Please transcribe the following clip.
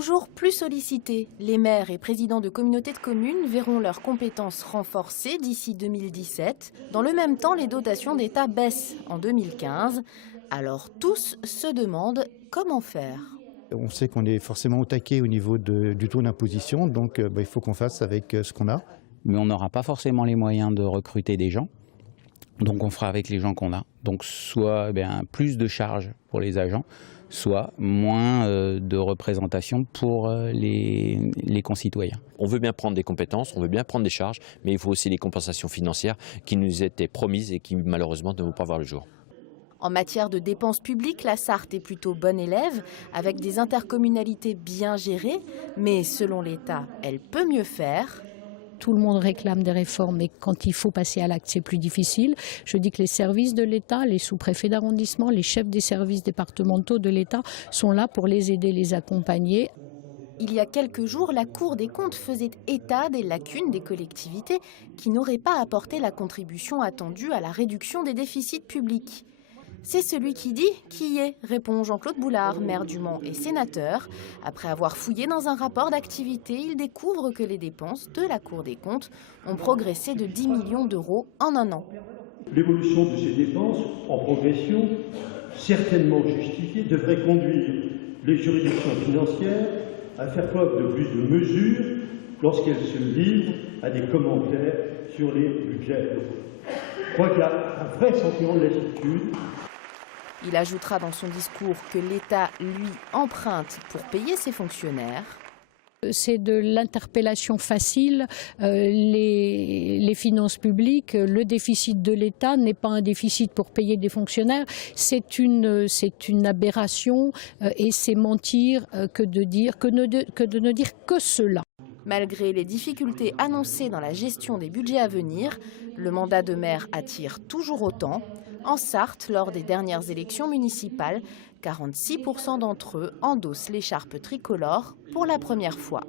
Toujours plus sollicités, les maires et présidents de communautés de communes verront leurs compétences renforcées d'ici 2017. Dans le même temps, les dotations d'État baissent en 2015. Alors tous se demandent comment faire. On sait qu'on est forcément au taquet au niveau du taux d'imposition, donc il faut qu'on fasse avec ce qu'on a. Mais on n'aura pas forcément les moyens de recruter des gens. Donc on fera avec les gens qu'on a. Donc soit plus de charges pour les agents, soit moins de représentation pour les concitoyens. On veut bien prendre des compétences, on veut bien prendre des charges, mais il faut aussi des compensations financières qui nous étaient promises et qui malheureusement ne vont pas voir le jour. En matière de dépenses publiques, la Sarthe est plutôt bonne élève, avec des intercommunalités bien gérées, mais selon l'État, elle peut mieux faire. Tout le monde réclame des réformes, mais quand il faut passer à l'acte, c'est plus difficile. Je dis que les services de l'État, les sous-préfets d'arrondissement, les chefs des services départementaux de l'État sont là pour les aider, les accompagner. Il y a quelques jours, la Cour des comptes faisait état des lacunes des collectivités qui n'auraient pas apporté la contribution attendue à la réduction des déficits publics. C'est celui qui dit qui est, répond Jean-Claude Boulard, maire du Mans et sénateur. Après avoir fouillé dans un rapport d'activité, il découvre que les dépenses de la Cour des comptes ont progressé de 10 millions d'euros en un an. L'évolution de ces dépenses en progression, certainement justifiée, devrait conduire les juridictions financières à faire preuve de plus de mesure lorsqu'elles se livrent à des commentaires sur les budgets. Je crois qu'il y a un vrai sentiment de lassitude. Il ajoutera dans son discours que l'État, lui, emprunte pour payer ses fonctionnaires. C'est de l'interpellation facile. Les finances publiques, le déficit de l'État n'est pas un déficit pour payer des fonctionnaires. C'est une aberration et c'est mentir que de ne dire que cela. Malgré les difficultés annoncées dans la gestion des budgets à venir, le mandat de maire attire toujours autant. En Sarthe, lors des dernières élections municipales, 46% d'entre eux endossent l'écharpe tricolore pour la première fois.